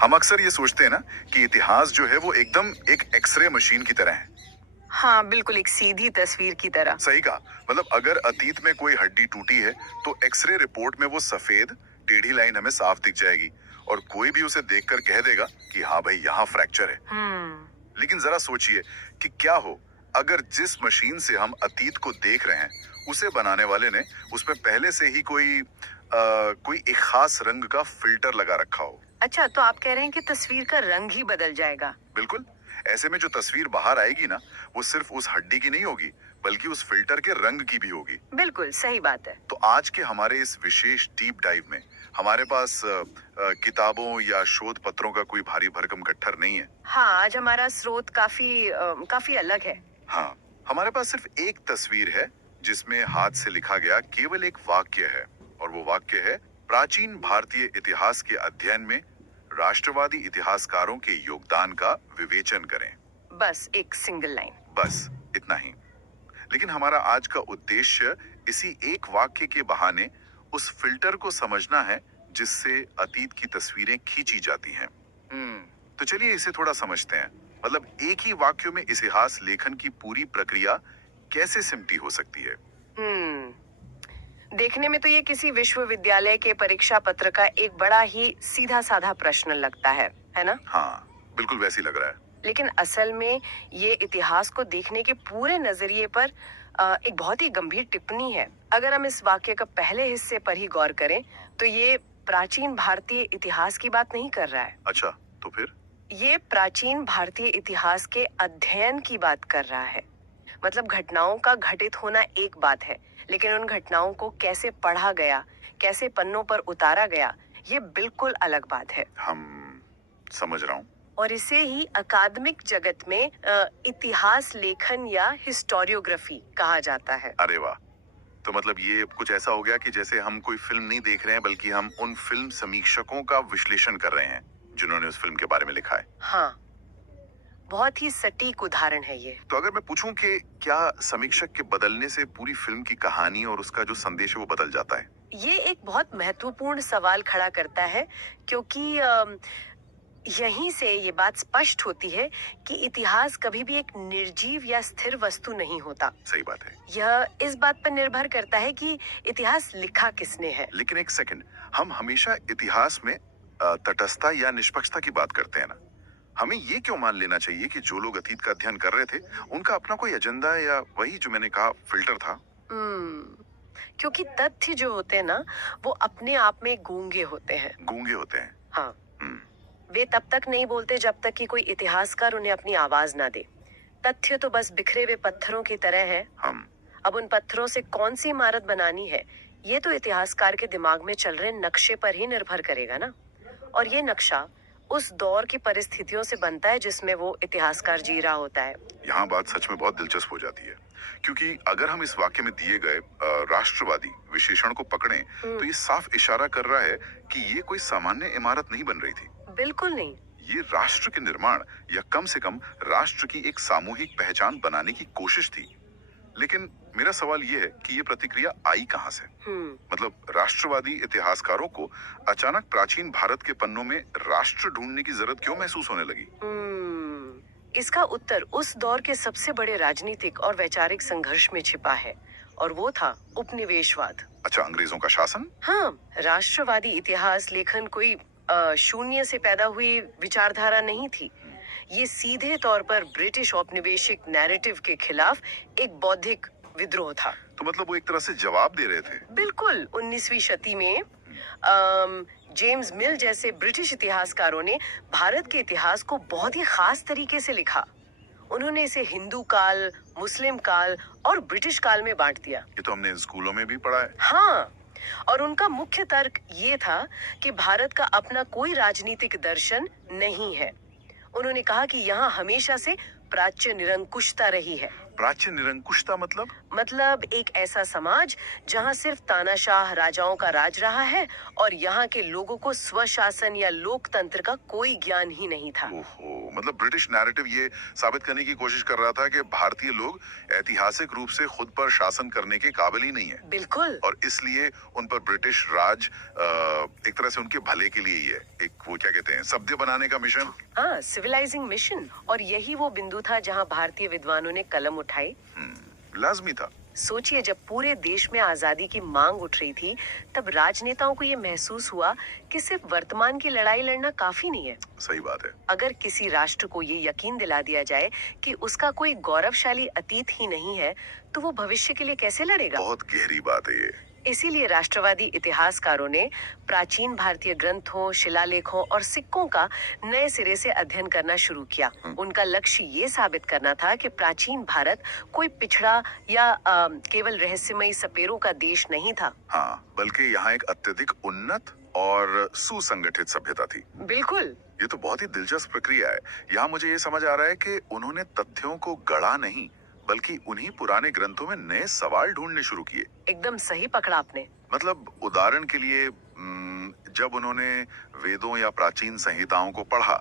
हम अक्सर ये सोचते हैं ना कि इतिहास जो है वो एकदम एक एक्सरे मशीन की तरह है। हाँ, बिल्कुल एक सीधी तस्वीर की तरह। सही कहा। मतलब अगर अतीत में कोई हड्डी टूटी है तो एक्सरे रिपोर्ट में वो सफेद टेढ़ी लाइन हमें साफ दिख जाएगी और कोई भी उसे देखकर कह देगा कि हाँ भाई यहाँ फ्रैक्चर है। लेकिन जरा सोचिए कि क्या हो अगर जिस मशीन से हम अतीत को देख रहे हैं उसे बनाने वाले ने उसमें पहले से ही कोई एक खास रंग का फिल्टर लगा रखा हो। अच्छा, तो आप कह रहे हैं कि तस्वीर का रंग ही बदल जाएगा। बिल्कुल। ऐसे में जो तस्वीर बाहर आएगी ना वो सिर्फ उस हड्डी की नहीं होगी बल्कि उस फिल्टर के रंग की भी होगी। बिल्कुल सही बात है। तो आज के हमारे इस विशेष डीप डाइव में हमारे पास किताबों या शोध पत्रों का कोई भारी भरकम गट्ठर नहीं है। हाँ, आज हमारा स्रोत काफी अलग है। हाँ, हमारे पास सिर्फ एक तस्वीर है जिसमें हाथ से लिखा गया केवल एक वाक्य है और वो वाक्य है प्राचीन भारतीय इतिहास के अध्ययन में राष्ट्रवादी इतिहासकारों के योगदान का विवेचन करें। बस एक सिंगल लाइन। बस इतना ही। लेकिन हमारा आज का उद्देश्य इसी एक वाक्य के बहाने उस फिल्टर को समझना है जिससे अतीत की तस्वीरें खींची जाती हैं। तो चलिए इसे थोड़ा समझते हैं। मतलब एक ही वाक्य में इतिहास लेखन की पूरी प्रक्रिया कैसे सिमटी हो सकती है। देखने में तो ये किसी विश्वविद्यालय के परीक्षा पत्र का एक बड़ा ही सीधा साधा प्रश्न लगता है ना? हाँ, बिल्कुल वैसी लग रहा है। लेकिन असल में ये इतिहास को देखने के पूरे नजरिए पर एक बहुत ही गंभीर टिप्पणी है। अगर हम इस वाक्य का पहले हिस्से पर ही गौर करें तो ये प्राचीन भारतीय इतिहास की बात नहीं कर रहा है। अच्छा, तो फिर? ये प्राचीन भारतीय इतिहास के अध्ययन की बात कर रहा है। मतलब घटनाओं का घटित होना एक बात है, लेकिन उन घटनाओं को कैसे पढ़ा गया, कैसे पन्नों पर उतारा गया, ये बिल्कुल अलग बात है। हम समझ रहा हूँ। और इसे ही अकादमिक जगत में इतिहास लेखन या हिस्टोरियोग्राफी कहा जाता है। अरे वाह! तो मतलब ये कुछ ऐसा हो गया कि जैसे हम कोई फिल्म नहीं देख रहे हैं बल्कि हम उन फिल्म समीक्षकों का विश्लेषण कर रहे हैं जिन्होंने उस फिल्म के बारे में लिखा है। हाँ, बहुत ही सटीक उदाहरण है ये। तो अगर मैं पूछूं कि क्या समीक्षक के बदलने से पूरी फिल्म की कहानी और उसका जो संदेश है वो बदल जाता है? ये एक बहुत महत्वपूर्ण सवाल खड़ा करता है, क्योंकि यहीं से ये बात स्पष्ट होती है कि इतिहास कभी भी एक निर्जीव या स्थिर वस्तु नहीं होता। सही बात है। यह इस बात पर निर्भर करता है कि इतिहास लिखा किसने है। लेकिन एक सेकंड, हम हमेशा इतिहास में तटस्थता या निष्पक्षता की बात करते हैं ना। हमें ये क्यों मान लेना चाहिए कि जो लोग अतीत का अध्ययन कर रहे थे उनका अपना कोई एजेंडा या वही जो मैंने कहा फिल्टर था? क्योंकि तथ्य जो होते हैं ना वो अपने आप में गूंगे होते हैं। गूंगे होते हैं? हाँ। वे तब तक नहीं बोलते जब तक कि कोई इतिहासकार उन्हें अपनी आवाज ना दे। तथ्य तो बस बिखरे हुए पत्थरों की तरह है। अब उन पत्थरों से कौन सी इमारत बनानी है ये तो इतिहासकार के दिमाग में चल रहे नक्शे पर ही निर्भर करेगा ना। और ये नक्शा उस दौर की परिस्थितियों से बनता है जिसमें वो इतिहासकार जी रहा होता है। यहाँ बात सच में बहुत दिलचस्प हो जाती है, क्योंकि अगर हम इस वाक्य में दिए गए राष्ट्रवादी विशेषण को पकड़ें तो ये साफ इशारा कर रहा है कि ये कोई सामान्य इमारत नहीं बन रही थी। बिल्कुल नहीं। ये राष्ट्र के निर्माण या कम से कम राष्ट्र की एक सामूहिक पहचान बनाने की कोशिश थी। लेकिन मेरा सवाल ये है कि ये प्रतिक्रिया आई कहाँ से? मतलब राष्ट्रवादी इतिहासकारों को अचानक प्राचीन भारत के पन्नों में राष्ट्र ढूंढने की जरूरत क्यों महसूस होने लगी? इसका उत्तर उस दौर के सबसे बड़े राजनीतिक और वैचारिक संघर्ष में छिपा है और वो था उपनिवेशवाद। अच्छा, अंग्रेजों का शासन? हाँ, राष्ट्रवादी इतिहास लेखन कोई शून्य से पैदा हुई विचारधारा नहीं थी। ये सीधे तौर पर ब्रिटिश औपनिवेशिक नैरेटिव के खिलाफ एक बौद्धिक विद्रोह था। तो मतलब वो एक तरह से जवाब दे रहे थे? बिल्कुल। 19वीं शती में जेम्स मिल जैसे ब्रिटिश इतिहासकारों ने भारत के इतिहास को बहुत ही खास तरीके से लिखा। उन्होंने इसे हिंदू काल, मुस्लिम काल और ब्रिटिश काल में बांट दिया। ये तो हमने स्कूलों में भी पढ़ा है। हाँ, और उनका मुख्य तर्क ये था कि भारत का अपना कोई राजनीतिक दर्शन नहीं है। उन्होंने कहा कि यहाँ हमेशा से प्राच्य निरंकुशता रही है प्राच्य निरंकुशता मतलब एक ऐसा समाज जहां सिर्फ तानाशाह राजाओं का राज रहा है और यहाँ के लोगों को स्वशासन या लोकतंत्र का कोई ज्ञान ही नहीं था। ओहो, मतलब ब्रिटिश नैरेटिव ये साबित करने की कोशिश कर रहा था कि भारतीय लोग ऐतिहासिक रूप से खुद पर शासन करने के काबिल ही नहीं है। बिल्कुल। और इसलिए उन पर ब्रिटिश राज एक तरह से उनके भले के लिए ही है, एक वो क्या कहते हैं, सभ्य बनाने का मिशन। हाँ, सिविलाइजिंग मिशन। और यही वो बिंदु था जहाँ भारतीय विद्वानों ने कलम उठाई। लाजमी था। सोचिए, जब पूरे देश में आजादी की मांग उठ रही थी, तब राजनेताओं को ये महसूस हुआ कि सिर्फ वर्तमान की लड़ाई लड़ना काफी नहीं है। सही बात है। अगर किसी राष्ट्र को ये यकीन दिला दिया जाए कि उसका कोई गौरवशाली अतीत ही नहीं है, तो वो भविष्य के लिए कैसे लड़ेगा? बहुत गहरी बात है ये। इसीलिए राष्ट्रवादी इतिहासकारों ने प्राचीन भारतीय ग्रंथों, शिलालेखों और सिक्कों का नए सिरे से अध्ययन करना शुरू किया। उनका लक्ष्य ये साबित करना था कि प्राचीन भारत कोई पिछड़ा या केवल रहस्यमयी सपेरों का देश नहीं था। हाँ, बल्कि यहाँ एक अत्यधिक उन्नत और सुसंगठित सभ्यता थी। बिल्कुल। ये तो बहुत ही दिलचस्प प्रक्रिया है। यहाँ मुझे ये समझ आ रहा है कि उन्होंने तथ्यों को गढ़ा नहीं, बल्कि उन्हीं पुराने ग्रंथों में नए सवाल ढूंढने शुरू किए। एकदम सही पकड़ा आपने। मतलब उदाहरण के लिए जब उन्होंने वेदों या प्राचीन संहिताओं को पढ़ा,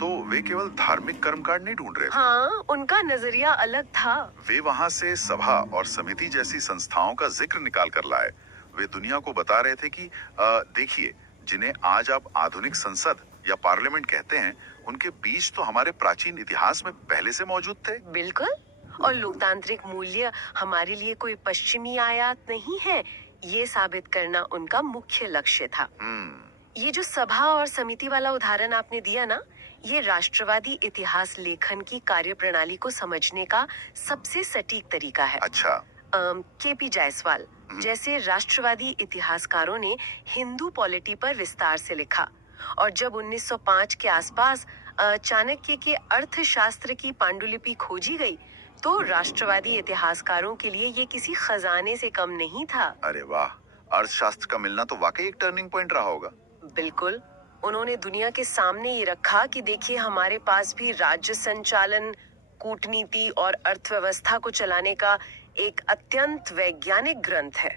तो वे केवल धार्मिक कर्मकांड नहीं ढूंढ रहे थे। हाँ, उनका नजरिया अलग था। वे वहां से सभा और समिति जैसी संस्थाओं का जिक्र निकाल कर लाए। वे दुनिया को बता रहे थे कि देखिए, जिन्हें आज आप आधुनिक संसद या पार्लियामेंट कहते हैं, उनके बीज तो हमारे प्राचीन इतिहास में पहले से मौजूद थे। बिल्कुल। और लोकतांत्रिक मूल्य हमारे लिए कोई पश्चिमी आयात नहीं है, ये साबित करना उनका मुख्य लक्ष्य था। ये जो सभा और समिति वाला उदाहरण आपने दिया ना, ये राष्ट्रवादी इतिहास लेखन की कार्यप्रणाली को समझने का सबसे सटीक तरीका है। अच्छा। केपी जायसवाल जैसे राष्ट्रवादी इतिहासकारों ने हिंदू पॉलिटी पर विस्तार से लिखा, और जब 1905 के आसपास चाणक्य के अर्थशास्त्र की पांडुलिपि खोजी गई, तो राष्ट्रवादी इतिहासकारों के लिए ये किसी खजाने से कम नहीं था। अरे वाह, अर्थशास्त्र का मिलना तो वाकई एक टर्निंग पॉइंट रहा होगा। बिल्कुल। उन्होंने दुनिया के सामने ये रखा कि देखिए, हमारे पास भी राज्य संचालन, कूटनीति और अर्थव्यवस्था को चलाने का एक अत्यंत वैज्ञानिक ग्रंथ है।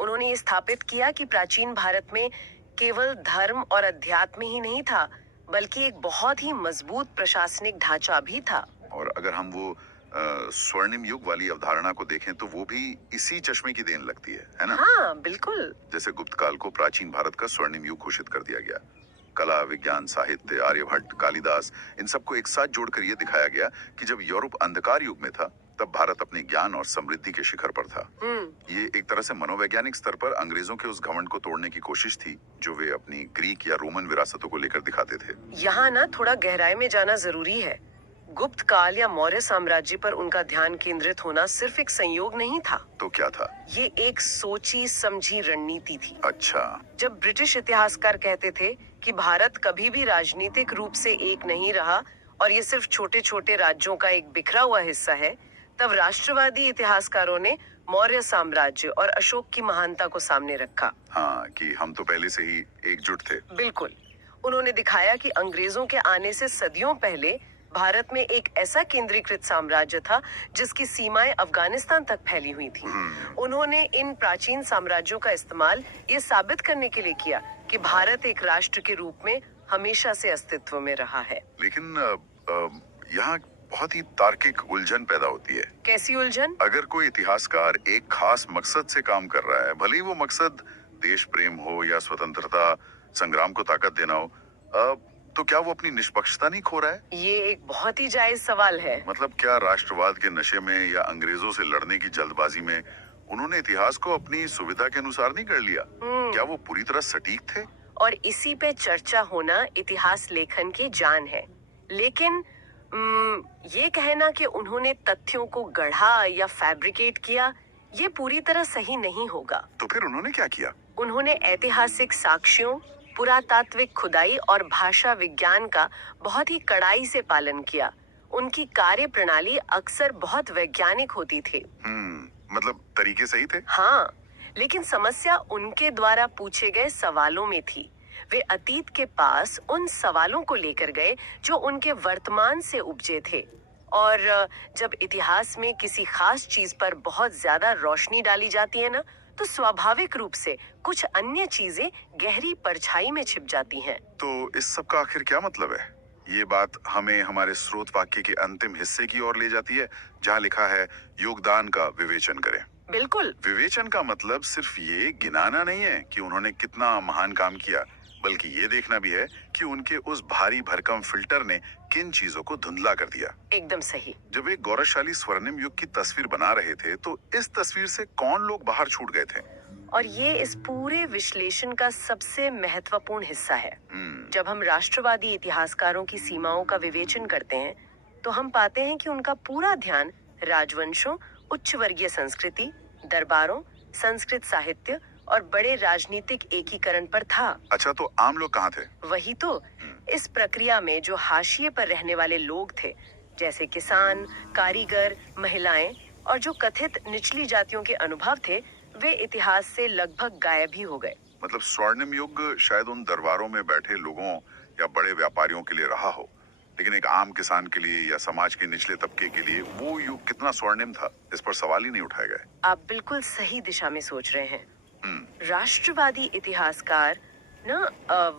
उन्होंने ये स्थापित किया कि प्राचीन भारत में केवल धर्म और अध्यात्म ही नहीं था, बल्कि एक बहुत ही मजबूत प्रशासनिक ढांचा भी था। और अगर हम वो स्वर्णिम युग वाली अवधारणा को देखें, तो वो भी इसी चश्मे की देन लगती है ना? हाँ, बिल्कुल। जैसे गुप्त काल को प्राचीन भारत का स्वर्णिम युग घोषित कर दिया गया। कला, विज्ञान, साहित्य, आर्यभट्ट, कालिदास, इन सबको एक साथ जोड़कर ये दिखाया गया कि जब यूरोप अंधकार युग में था, तब भारत अपने ज्ञान और समृद्धि के शिखर पर था। ये एक तरह से मनोवैज्ञानिक स्तर पर अंग्रेजों के उस घमंड को तोड़ने की कोशिश थी, जो वे अपनी ग्रीक या रोमन विरासतों को लेकर दिखाते थे। यहाँ ना थोड़ा गहराई में जाना जरूरी है। गुप्त काल या मौर्य साम्राज्य पर उनका ध्यान केंद्रित होना सिर्फ एक संयोग नहीं था। तो क्या था? ये एक सोची समझी रणनीति थी। अच्छा। जब ब्रिटिश इतिहासकार कहते थे कि भारत कभी भी राजनीतिक रूप से एक नहीं रहा और ये सिर्फ छोटे छोटे राज्यों का एक बिखरा हुआ हिस्सा है, तब राष्ट्रवादी इतिहासकारों ने मौर्य साम्राज्य और अशोक की महानता को सामने रखा। हाँ, कि हम तो पहले से ही एकजुट थे। बिल्कुल। उन्होंने दिखाया कि अंग्रेजों के आने से सदियों पहले भारत में एक ऐसा केंद्रीकृत साम्राज्य था जिसकी सीमाएं अफगानिस्तान तक फैली हुई थी। उन्होंने इन प्राचीन साम्राज्यों का इस्तेमाल ये साबित करने के लिए किया कि भारत एक राष्ट्र के रूप में हमेशा से अस्तित्व में रहा है। लेकिन यहाँ बहुत ही तार्किक उलझन पैदा होती है। कैसी उलझन? अगर कोई इतिहासकार एक खास मकसद से काम कर रहा है, भले ही वो मकसद देश प्रेम हो या स्वतंत्रता संग्राम को ताकत देना हो, तो क्या वो अपनी निष्पक्षता नहीं खो रहा है? ये एक बहुत ही जायज सवाल है। मतलब क्या राष्ट्रवाद के नशे में या अंग्रेजों से लड़ने की जल्दबाजी में उन्होंने इतिहास को अपनी सुविधा के अनुसार नहीं कर लिया? क्या वो पूरी तरह सटीक थे? और इसी पे चर्चा होना इतिहास लेखन की जान है। लेकिन ये कहना कि उन्होंने तथ्यों को गढ़ा या फैब्रिकेट किया, ये पूरी तरह सही नहीं होगा। तो फिर उन्होंने क्या किया? उन्होंने ऐतिहासिक साक्ष्यों, पुरातात्विक खुदाई और भाषा विज्ञान का बहुत ही कड़ाई से पालन किया। उनकी कार्य प्रणाली अक्सर बहुत वैज्ञानिक होती थी। मतलब तरीके सही थे? हाँ, लेकिन समस्या उनके द्वारा पूछे गए सवालों में थी। वे अतीत के पास उन सवालों को लेकर गए जो उनके वर्तमान से उपजे थे, और जब इतिहास में किसी खास चीज पर बहुत ज्यादा रोशनी डाली जाती है ना, तो स्वाभाविक रूप से कुछ अन्य चीजें गहरी परछाई में छिप जाती हैं। तो इस सब का आखिर क्या मतलब है? ये बात हमें हमारे स्रोत वाक्य के अंतिम हिस्से की ओर ले जाती है, जहाँ लिखा है योगदान का विवेचन करें। बिल्कुल। विवेचन का मतलब सिर्फ ये गिनाना नहीं है कि उन्होंने कितना महान काम किया, बल्कि ये देखना भी है कि उनके उस भारी भरकम फिल्टर ने किन चीजों को धुंधला कर दिया। एकदम सही। जब वे गौरवशाली स्वर्णिम युग की तस्वीर बना रहे थे, तो इस तस्वीर से कौन लोग बाहर छूट गए थे? और ये इस पूरे विश्लेषण का सबसे महत्वपूर्ण हिस्सा है। जब हम राष्ट्रवादी इतिहासकारों की सीमाओं का विवेचन करते हैं, तो हम पाते हैं कि उनका पूरा ध्यान राजवंशों, उच्च वर्गीय संस्कृति, दरबारों, संस्कृत साहित्य और बड़े राजनीतिक एकीकरण पर था। अच्छा, तो आम लोग कहाँ थे? वही तो, इस प्रक्रिया में जो हाशिए पर रहने वाले लोग थे, जैसे किसान, कारीगर, महिलाएं और जो कथित निचली जातियों के अनुभव थे, वे इतिहास से लगभग गायब ही हो गए। मतलब स्वर्णिम युग शायद उन दरबारों में बैठे लोगों या बड़े व्यापारियों के लिए रहा हो, लेकिन एक आम किसान के लिए या समाज के निचले तबके के लिए वो युग कितना स्वर्णिम था, इस पर सवाल ही नहीं उठाए गए। आप बिल्कुल सही दिशा में सोच रहे हैं। राष्ट्रवादी इतिहासकार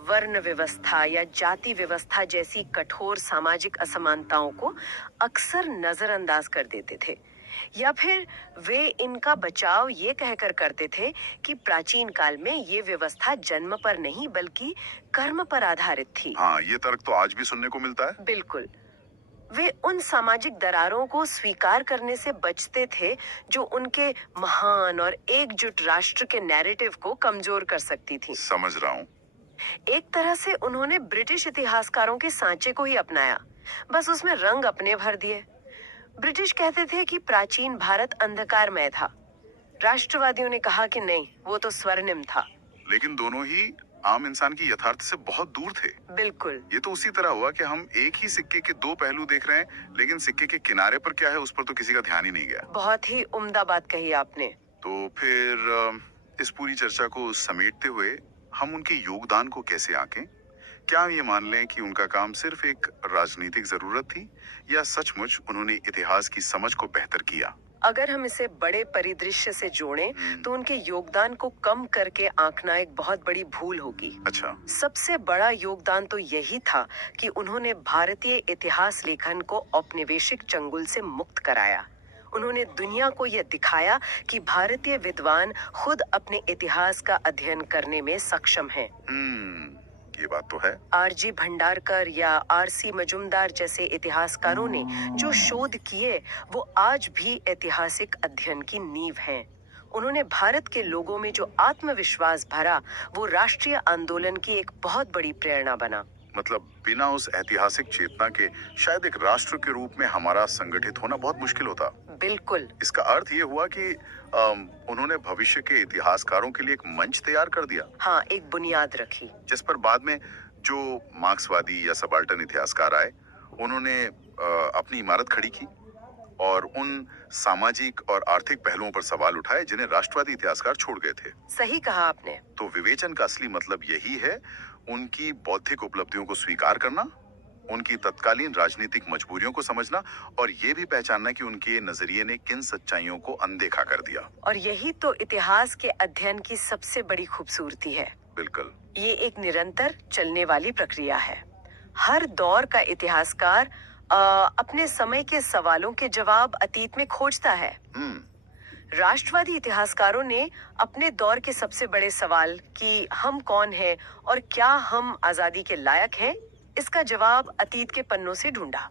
वर्ण व्यवस्था या जाति व्यवस्था जैसी कठोर सामाजिक असमानताओं को अक्सर नजरअंदाज कर देते थे, या फिर वे इनका बचाव ये कहकर करते थे कि प्राचीन काल में ये व्यवस्था जन्म पर नहीं बल्कि कर्म पर आधारित थी। हाँ, ये तर्क तो आज भी सुनने को मिलता है। बिल्कुल। वे उन सामाजिक दरारों को स्वीकार करने से बचते थे जो उनके महान और एकजुट राष्ट्र के नैरेटिव को कमजोर कर सकती थी। समझ रहा हूँ। एक तरह से उन्होंने ब्रिटिश इतिहासकारों के सांचे को ही अपनाया, बस उसमें रंग अपने भर दिए। ब्रिटिश कहते थे कि प्राचीन भारत अंधकारमय था। राष्ट्रवादियों ने कहा कि नहीं, वो तो स्वर्णिम था। लेकिन दोनों ही आम इंसान की यथार्थ से बहुत दूर थे। बिल्कुल। ये तो उसी तरह हुआ कि हम एक ही सिक्के के दो पहलू देख रहे हैं, लेकिन सिक्के के किनारे पर क्या है उस पर तो किसी का ध्यान ही नहीं गया। बहुत ही उम्दा बात कही आपने। तो फिर इस पूरी चर्चा को समेटते हुए हम उनके योगदान को कैसे आंकें? क्या हम ये मान लें कि उनका काम सिर्फ एक राजनीतिक जरूरत थी, या सचमुच उन्होंने इतिहास की समझ को बेहतर किया? अगर हम इसे बड़े परिदृश्य से जोड़ें, तो उनके योगदान को कम करके आंकना एक बहुत बड़ी भूल होगी। अच्छा। सबसे बड़ा योगदान तो यही था कि उन्होंने भारतीय इतिहास लेखन को औपनिवेशिक चंगुल से मुक्त कराया। उन्होंने दुनिया को यह दिखाया कि भारतीय विद्वान खुद अपने इतिहास का अध्ययन करने में सक्षम हैं। ये बात तो है। आरजी भंडारकर या आरसी मजुमदार जैसे इतिहासकारों ने जो शोध किए, वो आज भी ऐतिहासिक अध्ययन की नींव हैं। उन्होंने भारत के लोगों में जो आत्मविश्वास भरा, वो राष्ट्रीय आंदोलन की एक बहुत बड़ी प्रेरणा बना। मतलब बिना उस ऐतिहासिक चेतना के शायद एक राष्ट्र के रूप में हमारा संगठित होना बहुत मुश्किल होता। बिल्कुल। इसका अर्थ ये हुआ कि उन्होंने भविष्य के इतिहासकारों के लिए एक मंच तैयार कर दिया। हाँ, एक बुनियाद रखी, जिस पर बाद में जो मार्क्सवादी या सबाल्टर्न इतिहासकार आए, उन्होंने अपनी इमारत खड़ी की और उन सामाजिक और आर्थिक पहलुओं पर सवाल उठाए जिन्हें राष्ट्रवादी इतिहासकार छोड़ गए थे। सही कहा आपने। तो विवेचन का असली मतलब यही है, उनकी बौद्धिक उपलब्धियों को स्वीकार करना, उनकी तत्कालीन राजनीतिक मजबूरियों को समझना और ये भी पहचानना कि उनके नजरिए ने किन सच्चाइयों को अनदेखा कर दिया। और यही तो इतिहास के अध्ययन की सबसे बड़ी खूबसूरती है। बिल्कुल। ये एक निरंतर चलने वाली प्रक्रिया है। हर दौर का इतिहासकार अपने समय के सवालों के जवाब अतीत में खोजता है। राष्ट्रवादी इतिहासकारों ने अपने दौर के सबसे बड़े सवाल कि हम कौन हैं और क्या हम आजादी के लायक हैं, इसका जवाब अतीत के पन्नों से ढूंढा।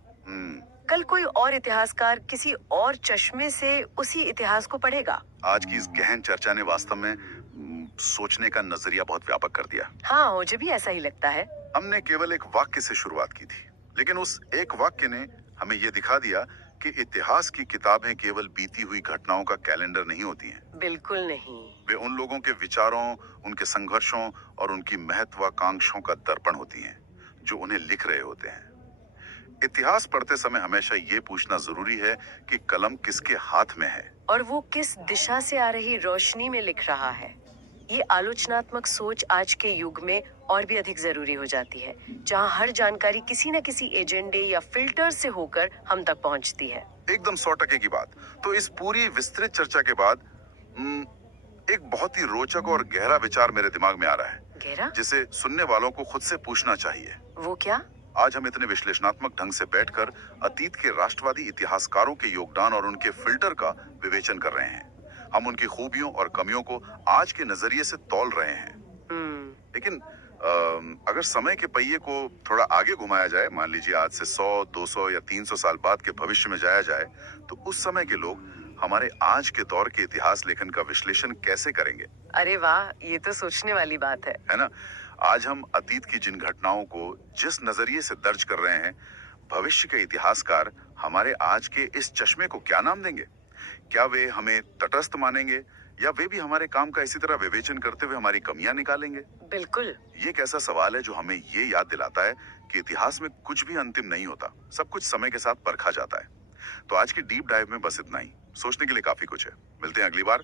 कल कोई और इतिहासकार किसी और चश्मे से उसी इतिहास को पढ़ेगा। आज की इस गहन चर्चा ने वास्तव में सोचने का नजरिया बहुत व्यापक कर दिया। हाँ, मुझे भी ऐसा ही लगता है। हमने केवल एक वाक्य से शुरुआत की थी, लेकिन उस एक वाक्य ने हमें ये दिखा दिया कि इतिहास की किताबें केवल बीती हुई घटनाओं का कैलेंडर नहीं होती हैं। बिल्कुल नहीं। वे उन लोगों के विचारों, उनके संघर्षों और उनकी महत्वाकांक्षाओं का दर्पण होती हैं जो उन्हें लिख रहे होते हैं। इतिहास पढ़ते समय हमेशा ये पूछना जरूरी है कि कलम किसके हाथ में है और वो किस दिशा से आ रही रोशनी में लिख रहा है। ये आलोचनात्मक सोच आज के युग में और भी अधिक जरूरी हो जाती है, जहाँ हर जानकारी किसी न किसी एजेंडे या फिल्टर से होकर हम तक पहुँचती है। एकदम 100% की बात। तो इस पूरी विस्तृत चर्चा के बाद एक बहुत ही रोचक और गहरा विचार मेरे दिमाग में आ रहा है, गहरा? जिसे सुनने वालों को खुद से पूछना चाहिए। वो क्या? आज हम इतने विश्लेषणात्मक ढंग से बैठकर अतीत के राष्ट्रवादी इतिहासकारों के योगदान और उनके फिल्टर का विवेचन कर रहे हैं। हम उनकी खूबियों और कमियों को आज के नजरिए से तौल रहे हैं। लेकिन अगर समय के पहिए को थोड़ा आगे घुमाया जाए, मान लीजिए आज से 100, 200 या 300 साल बाद के भविष्य में जाया जाए, तो उस समय के लोग हमारे आज के दौर के इतिहास लेखन का विश्लेषण कैसे करेंगे? अरे वाह, ये तो सोचने वाली बात है ना? आज हम अतीत की जिन घटनाओं को जिस नजरिए से दर्ज कर रहे हैं, भविष्य के इतिहासकार हमारे आज के इस चश्मे को क्या नाम देंगे? क्या वे हमें तटस्थ मानेंगे या वे भी हमारे काम का इसी तरह विवेचन करते हुए हमारी कमियां निकालेंगे? बिल्कुल। ये एक ऐसा सवाल है जो हमें ये याद दिलाता है कि इतिहास में कुछ भी अंतिम नहीं होता, सब कुछ समय के साथ परखा जाता है। तो आज की डीप डाइव में बस इतना ही। सोचने के लिए काफी कुछ है। मिलते हैं अगली बार।